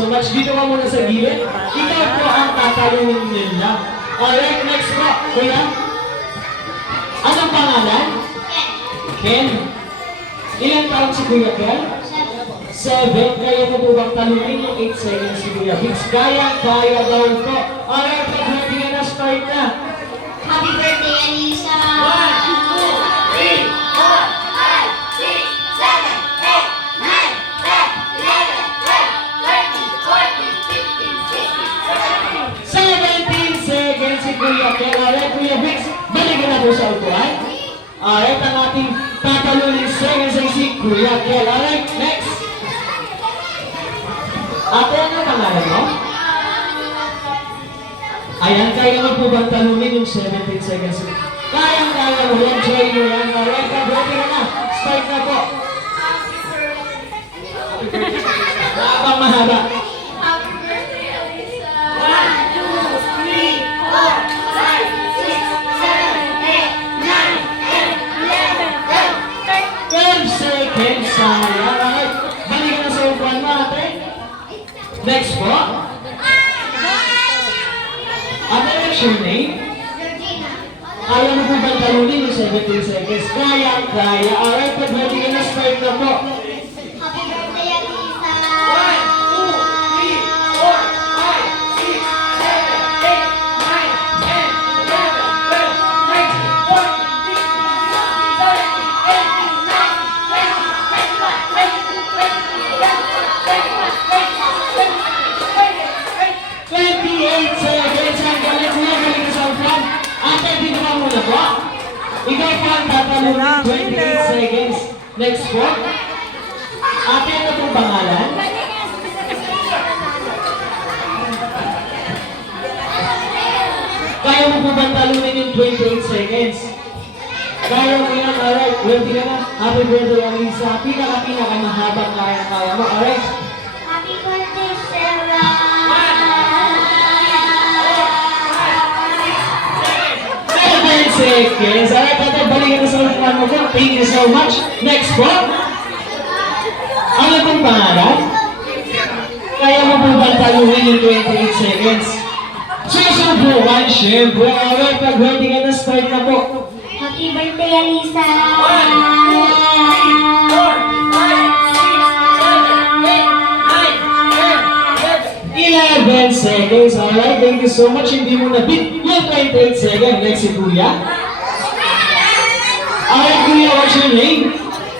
so much. Dito ka muna sa gilid. Ikaw po ang tatalungin nila. Alright, next po. Kuya? Anong pangalan? Ken. Ilan taon si Kuya Ken? 7. Kaya mo po bang talungin yung 8 seconds si Kuya Vince? Kaya daw po. Alright, pag-ready ka na, start na. Happy birthday, Alisa! 17 seconds si Kuya Ken. Alright, Kuya Vince, balikan na po sa upuan. Alright, ang ating tatalungin seconds ay si Kuya Ken. Alright, next. Ate, ano pangalan mo? Ayan, kaya mo po bang tanungin yung 17 seconds? Kaya mo yan, joy mo yan. Alright, pag-ready ka na. Start na po. Habang mahaba. Happy birthday, Alisa! 1, 2, 3, 4, 5, 6, 7, 8, 9, 10, 11, 12, 12 seconds. Alright, balikan na sa upuan mo, ate. Next po. Ate, what's your name? Georgina! Kaya mo po bang tanungin yung 17 seconds? Kaya. Alright, pag-ready ka na, start na po. Happy birthday, Alisa! 28 seconds. Ang galit niya, galing ka sa upuan. Ate, dito ka muna po. Ikaw po ang tatanungin 28 seconds. Next po. Ate, ano pong pangalan? Kaya mo po bang talunin yung 28 seconds? Kaya mo yan, alright. Ready ka na? Happy birthday, Alisa. Pinaka mahabang kaya mo, alright? Happy birthday, Sarah! 7 seconds. Alright, ate, balikan na sa upuan mo po. Thank you so much. Next po. Ano pong pangalan? Kaya mo po bang talunin yung 28 seconds? Susubukan, syempre. Alright, pag-ready ka na, start na po. Happy birthday, Alisa! 11 seconds. Alright, thank you so much. Hindi mo na-beat yung 28 seconds. Next si Kuya. Alright, Kuya, what's your name?